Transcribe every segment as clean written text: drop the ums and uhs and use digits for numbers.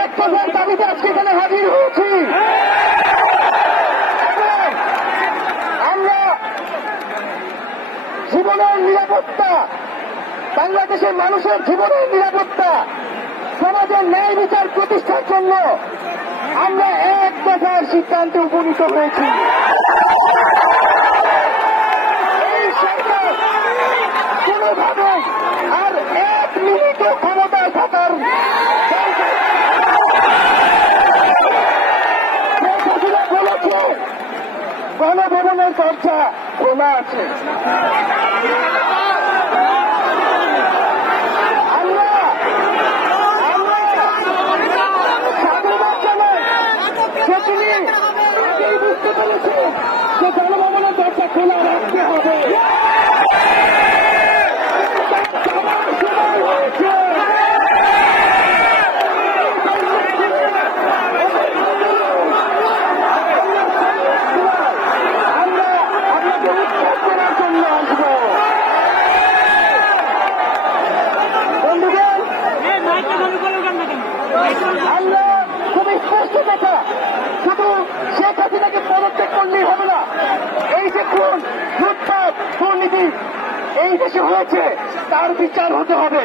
এক দফার দাবিতে আজকে এখানে হাজির হয়েছি। আমরা জীবনের নিরাপত্তা, বাংলাদেশের মানুষের জীবনের নিরাপত্তা, সমাজের ন্যায় বিচার প্রতিষ্ঠার জন্য আমরা এক দফার সিদ্ধান্তে উপনীত হয়েছি। এই সরকার কোনোভাবে আর এক মিনিটও ক্ষমতায় থাকার বলেছে গণভবনের দরজা খোলা আছে। বুঝতে পেরেছি যে গণভবনের দরজা খোলা রাখতে হবে। আমরা আপনাকে উৎখাত করার জন্য আসবো। বন্ধুগণ, আমরা খুবই স্পষ্ট কথা, শুধু শেখ হাসিনাকে পদত্যাগ করলেই হবে না। এই যে খুন, লুটপাট, দুর্নীতি এই দেশে হয়েছে, তার বিচার হতে হবে।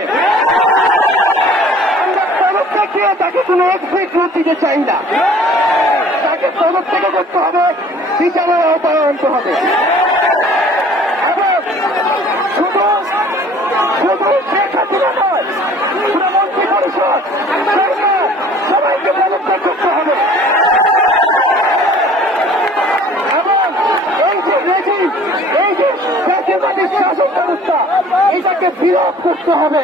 আমরা পদত্যাগ দিয়ে তাকে কোনো এক্সিট রুট দিতে চাই না। তাকে পদত্যাগ করতে হবে, বিচারের আওতায় আনতে হবে। এবং শুধু শেখ হাসিনা নয়, পুরো মন্ত্রী পরিষদ, সরকার, সবাইকে পদত্যাগ করতে হবে। এই যে জাতীয়তাবাদী শাসন ব্যবস্থা, এটাকে বিরোধ করতে হবে।